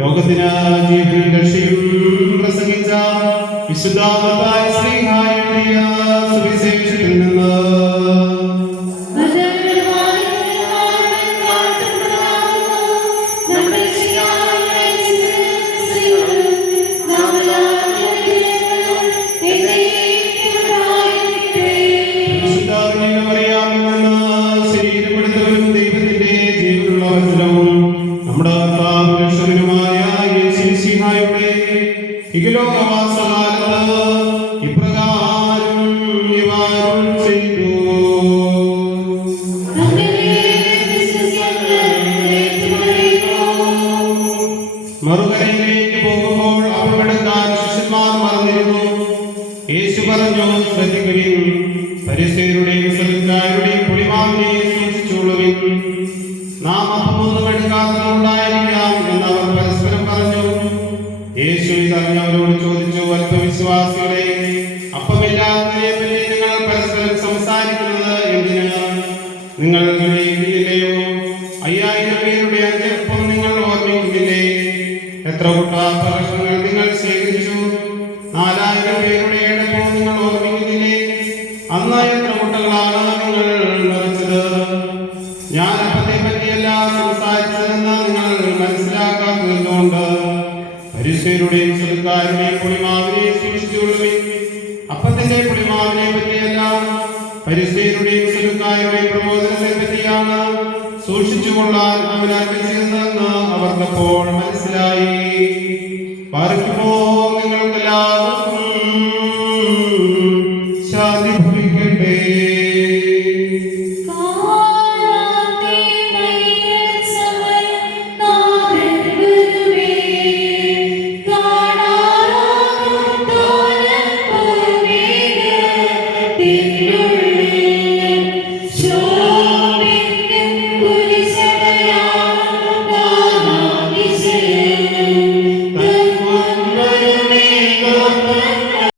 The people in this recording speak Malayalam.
ലോകത്തിന് ജീവിതം രക്ഷയും പ്രസംഗിച്ച വിശുദ്ധായ ശ്രീഹായ സുവിശേഷത്തിൽ നിന്ന് ശരീരപ്പെടുത്തവരും ദൈവത്തിന്റെ ജീവനുള്ള വചനവും നമ്മുടെ ഇഹലോകവാസകാലത്ത് ഇപ്രകാരം നിവാരണം ചെയ്തു. മറുകരയിലേക്ക് പോകുമ്പോൾ അപകടക്കാർ ശിഷ്യന്മാർ മറന്നിരുന്നു. യേശു പറഞ്ഞു, ശ്രദ്ധിക്കുവിൻ, ഫരിസേയരുടെയും സദുക്കാരുടെയും പുളിമാവിനെ സൂക്ഷിച്ചുകൊള്ളുവിൻ. നാം അപ്പമൊന്നും എടുക്കാത്തതുകൊണ്ടായിരിക്കാം എന്ന് അവർ പരസ്പരം പറഞ്ഞു. യേശു ഇതറിഞ്ഞവരോട് ചോദിച്ചു, അല്പവിശ്വാസികളെ, അപ്പമില്ലാത്തതിനെപ്പറ്റി നിങ്ങൾ പരസ്പരം സംസാരിക്കുന്നത് എന്തിന്? നിങ്ങൾ ഗ്രഹിക്കുന്നില്ലയോ? 5000 പേരുടെ അഞ്ചപ്പം നിങ്ങൾ ഓർമ്മിക്കുന്നില്ലേ? എത്ര കുട്ടാഭക്ഷണങ്ങൾ നിങ്ങൾ ശേഖരിച്ചു? 4000 പേരുടെ ഏഴപ്പം നിങ്ങൾ ഓർമ്മിക്കുന്നില്ലേ? അന്ന് എത്ര കുട്ടകളാണ് നിങ്ങൾ നിറച്ചത്? ഞാൻ അപ്പത്തെ പറ്റിയല്ല സംസാരിച്ചതെന്ന് നിങ്ങൾ മനസ്സിലാക്കാത്തതുകൊണ്ട് ഫരിസേയരുടെയും സദുക്കാരുടെയും പുളിമാവിനെ സൂക്ഷിച്ചുകൊള്ളുവിൻ. അപ്പത്തിന്റെ പുളിമാവിനെ പറ്റിയല്ല, ഫരിസേയരുടെയും സദുക്കാരുടെയും പ്രബോധനത്തെ പറ്റിയാണ് സൂക്ഷിച്ചുകൊള്ളാൻ അവൻ കൽപ്പിച്ചതെന്ന് അവർക്കപ്പോൾ